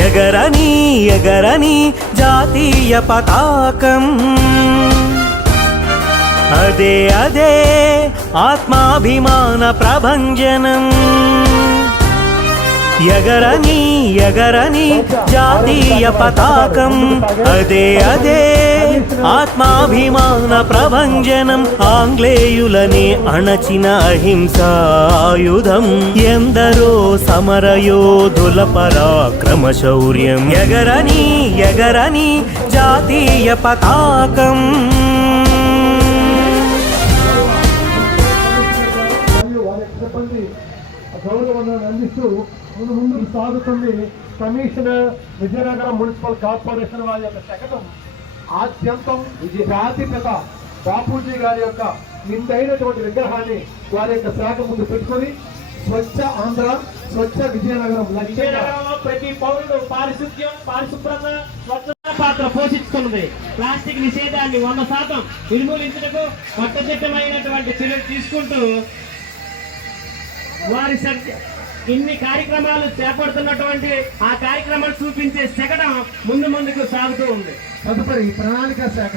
ఎగరని ఎగరని జాతీయ పతాకం, అదే అదే ఆత్మాభిమాన ప్రభంజనం. ఎగరని ఎగరని జాతీయ పతాకం, అదే అదే ఆత్మాభిమాన ప్రభంజనం. ఆంగ్లేయులని అణచిన అహింసాయుధం, ఎందరో సమరయోధుల పరాక్రమ శౌర్యం. ఎగరని ఎగరని జాతీయ పతాకం. గౌరవాన్ని అందిస్తూ ముందుకు సాగుతుంది. కమిషనర్ విజయనగరం మున్సిపల్ కార్పొరేషన్ వారి యొక్క శకటం ఆద్యంతం జాతిపిత బాపూజీ గారి యొక్క నిందైనటువంటి విగ్రహాన్ని వారి యొక్క శాఖ ముందు పెట్టుకొని స్వచ్ఛ ఆంధ్ర స్వచ్ఛ విజయనగరం లక్ష్యంగా ప్రతి పౌరుడు పారిశుభ్రంగా స్వచ్ఛత పాత్ర పోషిస్తున్నది. ప్లాస్టిక్ నిషేధాన్ని 100% నిర్మూలించుటకు కట్టుదిట్టమైనటువంటి చర్యలు తీసుకుంటూ వారి ఇన్ని కార్యక్రమాలు చేపడుతున్నటువంటి ఆ కార్యక్రమాలు చూపించే శకటం ముందుకు సాగుతూ ఉంది. తదుపరి ప్రణాళిక శాఖ